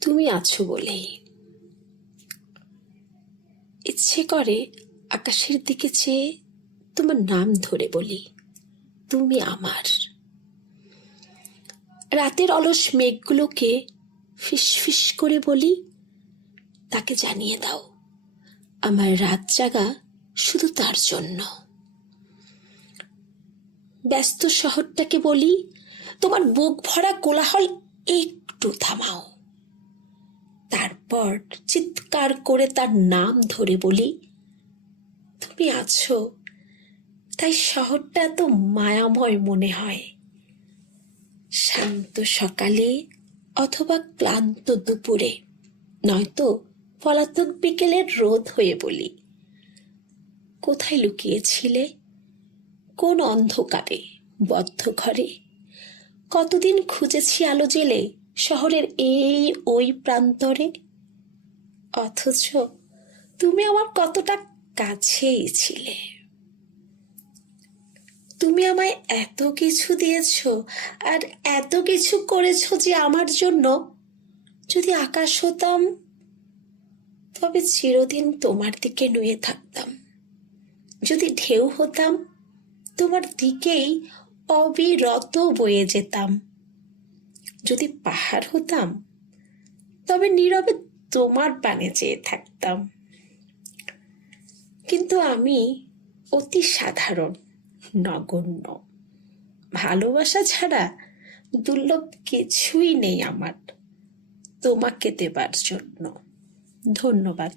তুমি আছো বলেই ইচ্ছে করে আকাশের দিকে চেয়ে তোমার নাম ধরে বলি, তুমি আমার। রাতের অলস মেঘগুলোকে ফিসফিস করে বলি, তাকে জানিয়ে দাও আমার রাত জাগা শুধু তার জন্য। ব্যস্ত শহরটাকে বলি, তোমার বুক ভরা কোলাহল একটু থামাও। তারপর চিৎকার করে তার নাম ধরে বলি, তুমি আছো তাই শহরটা এত মায়াময় মনে হয়। শান্ত সকালে অথবা ক্লান্ত দুপুরে, নয়তো পলাতক বিকেলের রোদ হয়ে বলি, কোথায় লুকিয়েছিলে? কোন অন্ধকারে বদ্ধ ঘরে? কতদিন খুঁজেছি আলো জেলে শহরের এই ওই প্রান্তরে, অথচ তুমি আমার কতটা কাছেই ছিলে। তুমি আমায় এত কিছু দিয়েছ আর এত কিছু করেছ যে আমার জন্য যদি আকাশ হতাম, তবে চিরদিন তোমার দিকে নুয়ে থাকতাম। যদি ঢেউ হতাম, তোমার দিকেই অবিরত বয়ে যেতাম। যদি পাহাড় হতাম, তবে নীরবে তোমার পানে চেয়ে থাকতাম। কিন্তু আমি অতি সাধারণ, নগণ্য। ভালোবাসা ছাড়া দুর্লভ কিছুই নেই আমার তোমাকে দেবার জন্য। ধন্যবাদ।